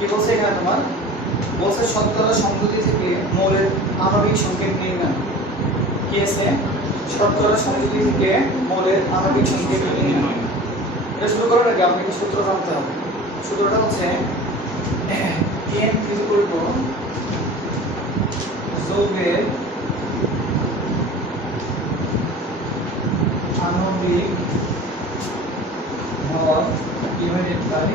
কি বলছে এখানে তোমার? বলছে শতকরা সংযুতি থেকে মৌলের আণবিক সংকেত নির্ণয়। কি আছে? শতকরা সংযুতি থেকে মৌলের আণবিক সংকেত নির্ণয়। এটা শুরু করার আগে আপনাকে সূত্র জানতে হবে? সূত্রটা হচ্ছে এন ইকুয়াল টু যৌগের আণবিক ভর ডিভাইডেড বাই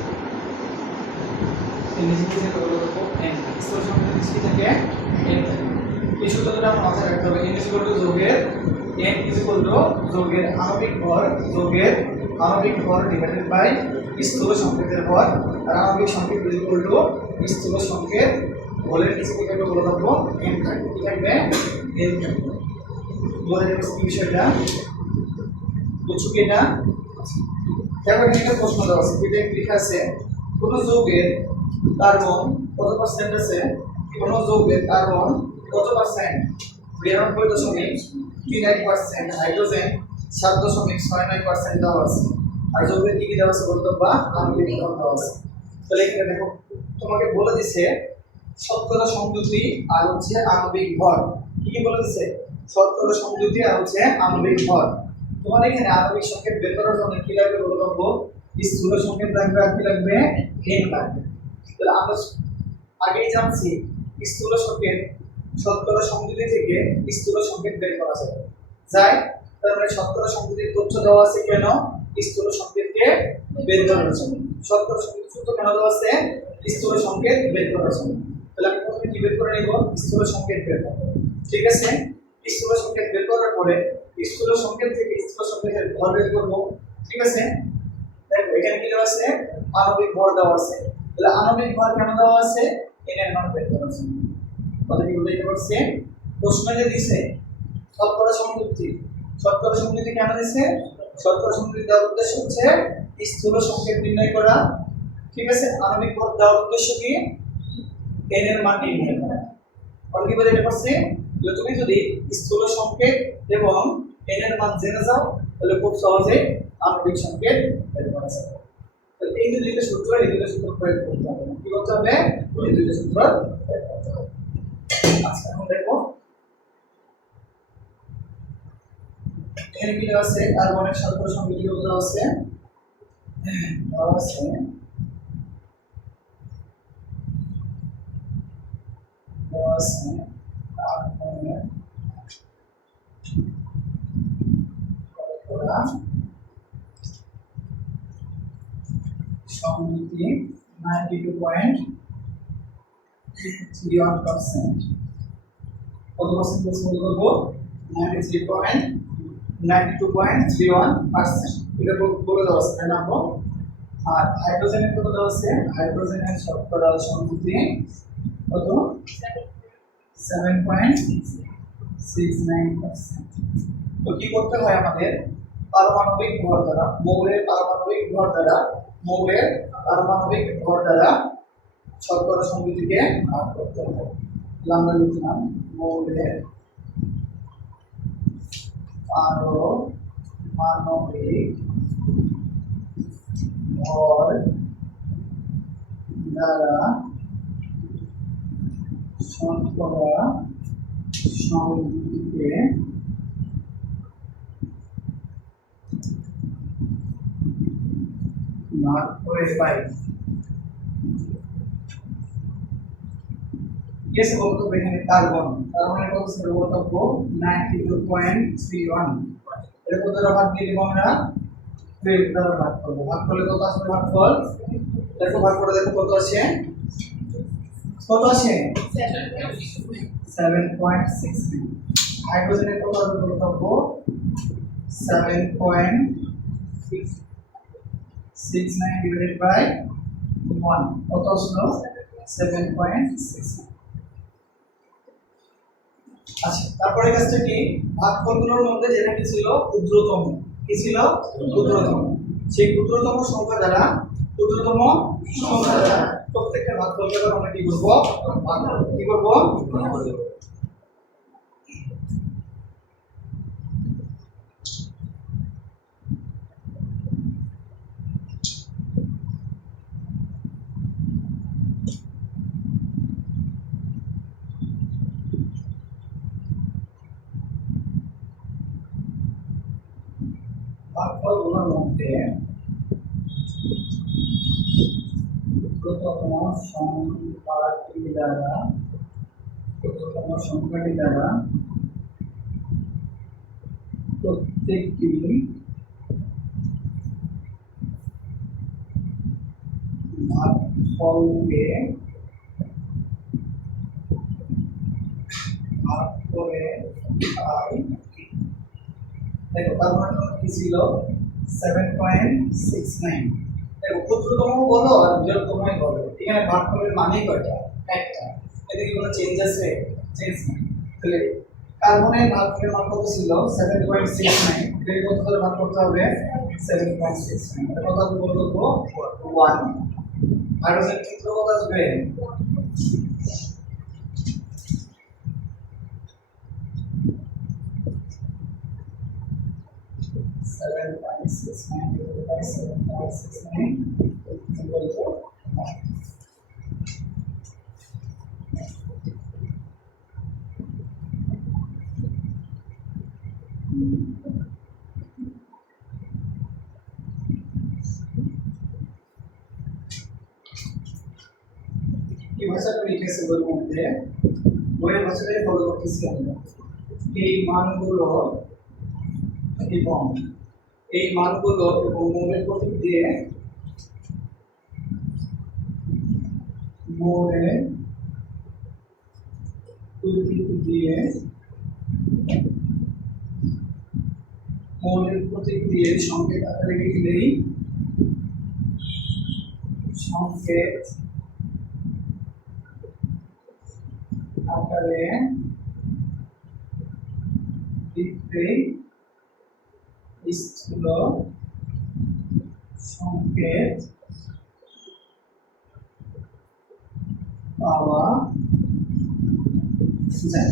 ইংরেজিতে থেকে বলে দেবো n স্থূল সংকেত কি থেকে রাখতে হবে equal যোগের is equal যোগের আণবিক ভর, যোগের আণবিক ভর ডিভাইডেড বাই স্থূল সংকেতের ভর, আর আণবিক সংকেত equal স্থূল সংকেত, বলের নিচে কি বলে থাকবে? কি থাকবে? দেবো বিষয়টা বুঝছ কি এটা? দেখো এখানে একটা প্রশ্ন দেওয়া আছে। লেখা আছে? কোন যৌগের কার্বন কত পার্সেন্ট আছে? কোন যৌগের কার্বন কত পার্সেন্ট বিরানব্বই দশমিক তিন এক পার্সেন্ট হাইড্রোজেন সাত দশমিক ছয় নয় পার্সেন্ট দেওয়া আছে। আর দেওয়া আছে বলতো বা? দেওয়া আছে। তাহলে এখানে দেখো, তোমাকে বলে দিছে শতকরা সংযুতি আর হচ্ছে আণবিক ভর। কি কি বলে দিছে? শতকরা সংযুতি আর হচ্ছে আণবিক ভর। তোমার এখানে আণবিক সংকেত বের করার জন্য কি লাগবে বলে দেবো স্থূল সংকেত লাগবে আর কি লাগবে? এন লাগবে। তাহলে আমরা আগেই জানছি, স্থূল সংকেত শতকরা সংযুতি থেকে স্থূল সংকেত বের করা যায়। যায়, তার মানে শতকরা সংযুতির তথ্য দেওয়া আছে কেন? স্থূল সংকেতকে বের করার জন্য। শতকরা সংকেত সূত্র কেন দেওয়া আছে? স্থূল সংকেত বের করার জন্য। তাহলে আমি প্রথমে কি বের করে নিব? স্থূল সংকেত বের করব। ঠিক আছে? স্থূল সংকেত বের করার পরে স্থূল সংকেত থেকে স্থূল সংকেতের ভর বের করব। ঠিক আছে? দেখো, এখানে কি দেওয়া আছে? আণবিক ভর দেওয়া আছে। তাহলে আণবিক ভর কেন দেওয়া আছে? এন এর মান বের করার জন্য কথা কি বুঝাইতে পারছে? প্রশ্ন যে দিছে, শতকরা সংযুক্তি শতকরা সংযুক্তি কেন দিছে? শতকরা সংযুক্তি দেওয়ার উদ্দেশ্য হচ্ছে স্থূল সংকেত নির্ণয় করা। ঠিক আছে? আণবিক ভর দেওয়ার উদ্দেশ্য কি? এন এর মান নির্ণয় করা। কথা কি বুঝাইতে পারছে? তুমি যদি স্থূল সংকেত এবং এন এর মান জেনে যাও, তাহলে খুব সহজে আণবিক সংকেত বের করা যাবে। এই দুইটা সূত্র, এই দুইটা সূত্র প্রয়োগ করতে হবে। কি করতে হবে? এই দুইটা সূত্র প্রয়োগ করতে হবে। আচ্ছা এখন দেখো। এখানে কি দেওয়া আছে? কার্বনের শর্করা সংকেত কি দেওয়া আছে? আছে। দেওয়া আছে কার্বনের সংযুতি ninety two point three one percent কত পার্সেন্ট করব ninety three point ninety two point three one percent এটা বল- দেওয়া আছে তাই? আর হাইড্রোজেনের কত দেওয়া আছে হাইড্রোজেনের শতকরা সংযুতি কত seven point six nine percent তো কি করতে হয় আমাদের পারমাণবিক ভর দ্বারা মৌলের পারমাণবিক ভর দ্বারা মৌলের পারমাণবিক ভর দ্বারা শতকরা সংযুতিকে ভাগ করতে হবে আমরা লিখলাম মৌলের পারমাণবিক ভর দ্বারা শতকরা সংযুতিকে ভাগ করে পাই yes বক্তব্য এখানে কার্বন কার্বনের কত ছিল বক্তব্য ninety two point three one এটা কত দ্বারা ভাগ দিয়ে দিব আমরা টুয়েলভ দ্বারা ভাগ করব ভাগ করলে কত আসবে ভাগ দেখো ভাগ করে দেখো কত আছে কত আছে সেভেন পয়েন্ট সিক্স হাইড্রোজেনের কত হবে বক্তব্য seven point six nine divided by one কত আসলো সেভেন আচ্ছা তারপরে কাজটা কি? ভাগফলগুলোর মধ্যে যেটা কি ছিল? ক্ষুদ্রতম। কি ছিল? ক্ষুদ্রতম। সেই ক্ষুদ্রতম সংখ্যা দ্বারা ক্ষুদ্রতম সংখ্যা দ্বারা প্রত্যেকটা ভাগফলকে আমরা কি করব। কি করব? মধ্যে ক্ষুদ্রতম সংখ্যাটি দ্বারা সংখ্যাটি দ্বারা প্রত্যেকটি ভাগফলকে ভাগ করে দেখো, তার মানে কি ছিল? সেভেন পয়েন্ট সিক্স নাইন দেখো, ক্ষুদ্রতম বলো আর বৃহত্তমই বলো। এখানে ভাগফলের মানেই কয়টা? একটা। এদিকে কোনো চেঞ্জ আছে? চেঞ্জ নেই। তাহলে কার্বনের ভাগফলের মান কত ছিল? সেভেন পয়েন্ট সিক্স নাইন এটাকে কত করে ভাগ করতে হবে? সেভেন পয়েন্ট সিক্স নাইন কত বলতো? ওয়ান হাইড্রোজেন ক্ষেত্র কত আসবে? seven five six nine divided by seven five six nine equal to nine. ಈ ಹೊಸ ತನಿಖೆ ಬರುವಂತೆ ಒಳ್ಳೆ ಹೊಸದೇ ಕೊಡುವ ಕಿಸಿಯನ್ನು ಈ ಮಾನಗುರು ಈ ಬಾಂಬ್ এই মানগুলো এবং মৌলের প্রতীক দিয়ে মৌলের প্রতীক দিয়ে মৌলের প্রতীক দিয়ে সংকেত আকারে লিখলেই সংকেত আকারে লিখলেই স্থূল সংকেত পাওয়া যায়।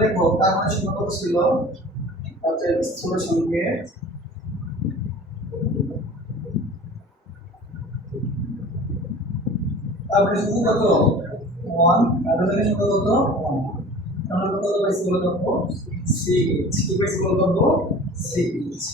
দেখো, তার মানে সংখ্যা ছিল তাতে স্থূল সংকেত। তারপরে সংখ্যা কত? ওয়ান সংখ্যা কত? ওয়ান তাহলে কত পাইছি বলতো সি কি পাইছি বলতো সিক্স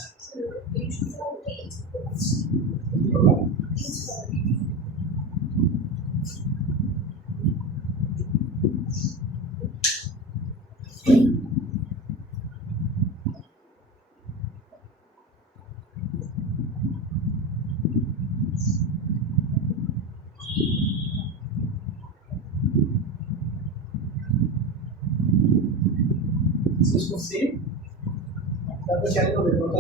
শেষ করছি তারপর খেয়াল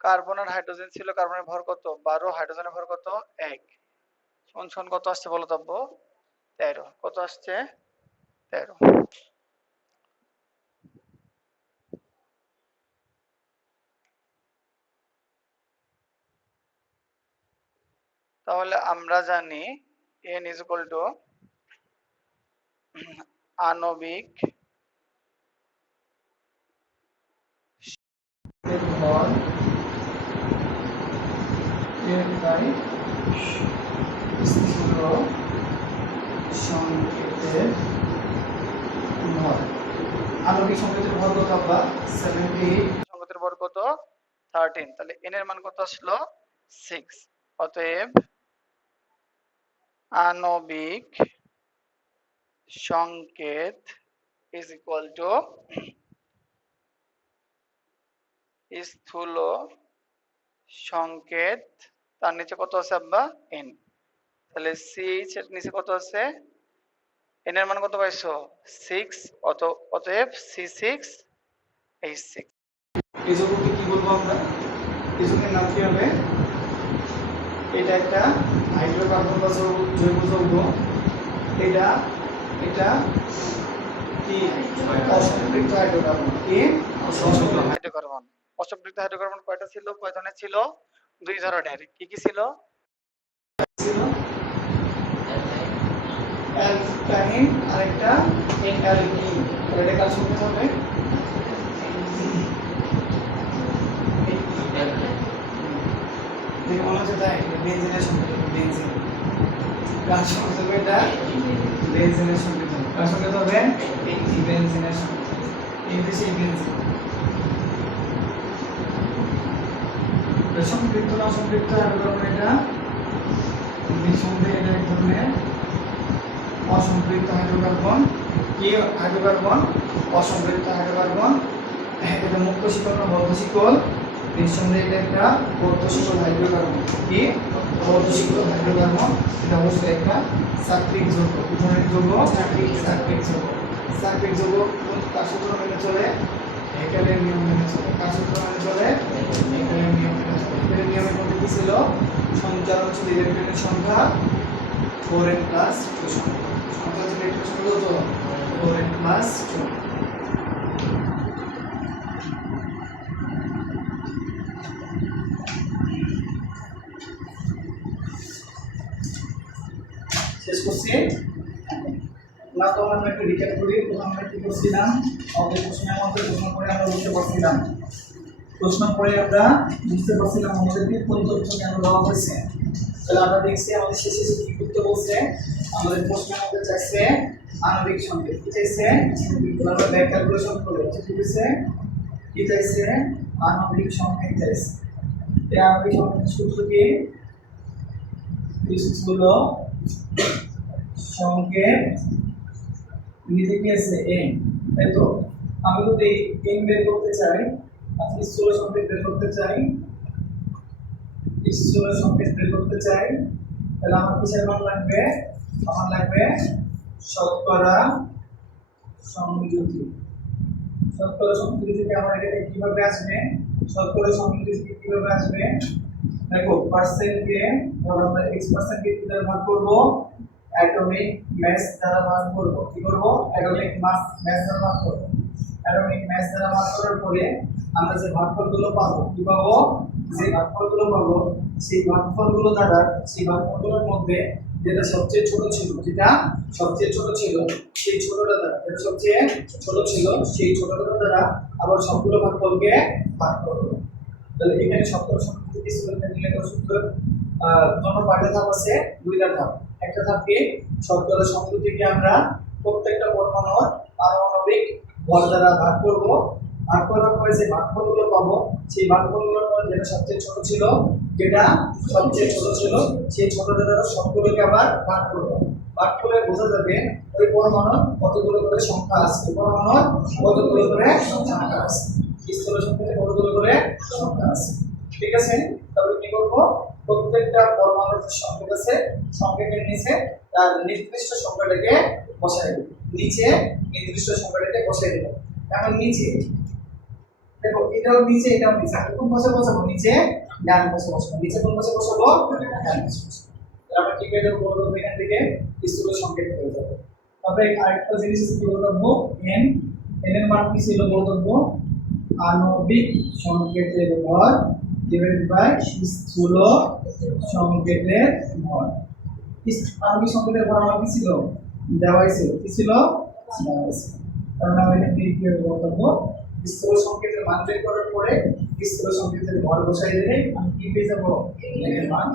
কার্বন আর হাইড্রোজেন ছিল, কার্বনের ভর কত? বারো, হাইড্রোজেনের ভর কত? এক। সমান কত আসছে বলো তেরো। কত আসছে? তেরো। তাহলে আমরা জানি এন ইজ ইকুয়াল টু আণবিক বাই ষোলো সংকেতের ভর আণবিক সংকেতের ভর কত আব্বা? সেভেন্টি সংকেতের ভর কত? থার্টিন তাহলে এন এর মান কত আসলো? অতএব সংকেত ইজ ইকুয়াল টু স্থূল সংকেত। তার নিচে কত আছে আব্বা? এন তাহলে সিএইচ এর নিচে কত আছে? এন এর মান কত পাইছো? সিক্স অত অতএব সি সিক্স এইচ সিক্স এই যৌগকে কি বলব আমরা? এই যৌগের নাম কি হবে? এটা একটা হাইড্রোকার্বন বা জৈব যৌগ। এটা এটা কি? অসম্পৃক্ত হাইড্রোকার্বন। কি? অসম্পৃক্ত হাইড্রোকার্বন। অসম্পৃক্ত হাইড্রোকার্বন কয়টা ছিল? কয় ধরনের ছিল? দুই ধরনের। কি কি ছিল? অ্যালকাইন আরেকটা অ্যালকিন এটা কাজ করতে হবে। সঙ্গে বেনজিন কার সঙ্গে হবে এটা সঙ্গে। হবে কার সঙ্গে। হবে সঙ্গে সম্পৃক্ত না সম্পৃক্ত এটা। নিঃসন্দেহে এটা এক ধরনের অসম্পৃক্ত হাইড্রোকার্বন কি হাইড্রোকার্বন অসম্পৃক্ত হাইড্রোকার্বন এটা মুক্ত শিকল না বদ্ধ শিকল? নিঃসন্দেহে এটা একটা বদ্ধ শিকল হাইড্রোকার্বন। কি? বদ্ধ শিকল হাইড্রোকার্বন। এটা অবশ্যই একটা সাকরিক যৌগ ধরনের যৌগ সাকরিক সাকরিক যৌগ। সাকরিক যৌগ কোন কার সূত্র মেনে চলে? হেকেলের নিয়ম মেনে চলে। কার সূত্র মেনে চলে? হেকেলের নিয়ম মেনে চলে। হেকেলের নিয়মের মধ্যে কি ছিল? সঞ্চালন ছিল ইলেকট্রনের সংখ্যা ফোর এন প্লাস টু সংখ্যা। শেষ করছি। না তো আমরা একটু রিক্যাপ করি। আমরা কি করছিলাম? আমাদের প্রশ্নের মধ্যে প্রশ্ন করে আমরা বুঝতে পারছিলাম। প্রশ্ন পড়ে আমরা বুঝতে পারছিলাম আমাদেরকে কোন তথ্য কেন দেওয়া হয়েছে? তাহলে আমরা দেখছি আমাদের শেষে যে কি করতে বলছে, আমাদের প্রশ্নের মধ্যে চাইছে আণবিক সংকেত, কি চাইছে? আমরা ব্যাক ক্যালকুলেশন করে কি চাইছে? কি চাইছে? আণবিক সংকেত চাইছে। এই আণবিক সংকেত সূত্র কি? হলো সংকেত নিচে কি আছে এন তাই তো? আমি যদি এন বের করতে চাই আপনি স্থূল সংকেত বের করতে চাই স্থূল সংকেত বের করতে চাই। তাহলে আমার কিসের মান লাগবে, আমার লাগবে শতকরা সংযুতি শতকরা সংযুতি থেকে আমার এটাকে কীভাবে আসবে? শতকরা সংযুতি থেকে কীভাবে আসবে? দেখো পার্সেন্টকে ধরো আমরা এক্স পার্সেন্টকে কি দ্বারা ভাগ করব? অ্যাটমিক ম্যাস দ্বারা ভাগ করব। কি করব? অ্যাটমিক মাস ম্যাস দ্বারা ভাগ করব। অ্যাটমিক ম্যাস দ্বারা ভাগ করার পরে আমরা যে ভাগফলগুলো পাবো, কি পাবো? যে ভাগফলগুলো পাবো সেই ভাগফলগুলো দ্বারা, সেই ভাগফলগুলোর মধ্যে যেটা সবচেয়ে ছোট ছিল, যেটা সবচেয়ে ছোট ছিল, সেই ছোটটা দ্বারা, যেটা সবচেয়ে ছোট ছিল, সেই ছোটটা দ্বারা আবার সবগুলো ভাগফলকে ভাগ করব। তাহলে এখানে সপ্তম সংখ্যা কি ছিল নির্ণয় সূত্র জন্য কয়টা ধাপ আছে? দুইটা ধাপ। একটা ধাপ কি শব্দটা সংখ্যা থেকে আমরা প্রত্যেকটা পরমাণুর পারমাণবিক ভর দ্বারা ভাগ করব। ভাগ করার পরে যে ভাগফলগুলো পাবো, সেই ভাগফলগুলোর মধ্যে যেটা সবচেয়ে ছোট ছিল, যেটা সবচেয়ে ছোট ছিল, সেই ছোটটা দ্বারা সবগুলোকে আবার ভাগ করব। ভাগ করে বোঝা যাবে ওই পরমাণুর কতগুলো করে সংখ্যা আছে পরমাণুর কতগুলো করে সংখ্যা আছে স্থূল সংখ্যাতে কতগুলো করে সংখ্যা আছে ঠিক আছে? তবে কি করব? প্রত্যেকটা পরমাণুর যে সংকেত আছে সংকেতের নিচে, তার নির্দিষ্ট সংখ্যাটাকে বসাই দেব। নিচে নির্দিষ্ট সংখ্যাটাকে বসাই দেব। এখন নিচে দেখো, এটাও নিচে এটাও নিচে। আমি কোন পাশে বসাবো? নিচে? ডান পাশে বসাবো। নিচে কোন পাশে বসাবো? ডান পাশে বসাবো। আমরা কি করে দেবো বড় এখান থেকে স্থূল সংকেত হয়ে যাবে। তবে আরেকটা জিনিস কি বলতে এন এন এর মান কি ছিল? বলতে আণবিক সংকেতের ভর ডিভাইডেড বাই স্থূল সংকেতের ভর। আণবিক সংকেতের ভর আমার কি ছিল? দেওয়াই ছিল। কি ছিল? দেওয়াই ছিল। কারণ আমরা এখানে কি কি ব্যবহার করব স্থূল সংকেতের মান করার পরে সংকেতের বসাই দিলে আমি কি পেয়ে যাব? এর মান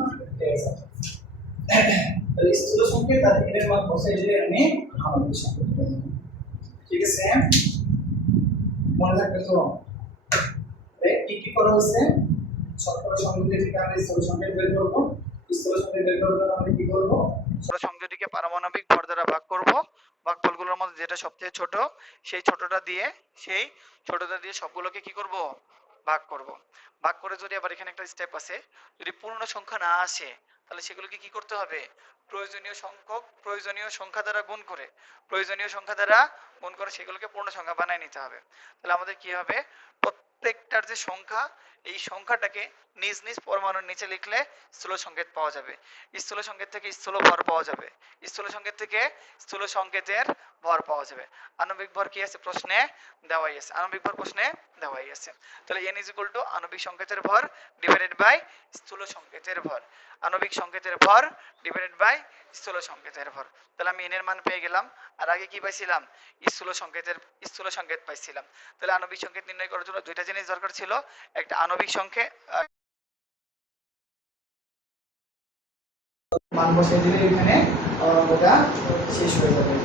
তাহলে সংকেত আর এর মান বসাই দিলে আমি আণবিক সংকেত ঠিক আছে? মনে থাকবে তো? কি কি করা হচ্ছে শতকরা সংকেতের থেকে আমরা স্থূল সংকেত বের করব। স্থূল সংকেত বের করার জন্য আমরা কি করব? সংযোগটিকে পারমাণবিক ভর দ্বারা ভাগ করব। ভাগফলগুলোর মধ্যে যেটা সবচেয়ে ছোট, সেই ছোটটা দিয়ে, সেই ছোটটা দিয়ে সবগুলোকে কি করব? ভাগ করব। ভাগ করে যদি আবার এখানে একটা স্টেপ আছে, যদি পূর্ণ সংখ্যা না আসে, তাহলে সেগুলোকে কি করতে হবে? প্রয়োজনীয় সংখ্যক, প্রয়োজনীয় সংখ্যা দ্বারা গুণ করে, প্রয়োজনীয় সংখ্যা দ্বারা গুণ করে সেগুলোকে পূর্ণ সংখ্যা বানায় নিতে হবে। তাহলে আমাদের কি হবে? প্রত্যেকটার যে সংখ্যা এই সংখ্যাটাকে নিজ নিজ পরমাণুর নিচে লিখলে স্থূল সংকেত পাওয়া যাবে। স্থূল সংকেত থেকে স্থূল ভর পাওয়া যাবে। স্থূল সংকেত থেকে স্থূল সংকেতের ভর পাওয়া যাবে। আণবিক ভর কি আছে? প্রশ্নে দেওয়াই আছে। আণবিক ভর প্রশ্নে দেওয়াই আছে। তাহলে n ইজ টু আণবিক সংকেতের ভর ডিভাইডেড বাই স্থূল সংকেতের ভর। আণবিক সংকেতের ভর ডিভাইডেড বাই স্থূল সংকেতের ভর। তাহলে আমি এর মান পেয়ে গেলাম। আর আগে কি পাইছিলাম? স্থূল সংকেতের স্থূল সংকেত পাইছিলাম। তাহলে আণবিক সংকেত নির্ণয় করার জন্য দুইটা জিনিস দরকার ছিল। একটা আণবিক সংখ্যে মান বসাই দিলে এখানে ওটা শেষ হয়ে যাবে।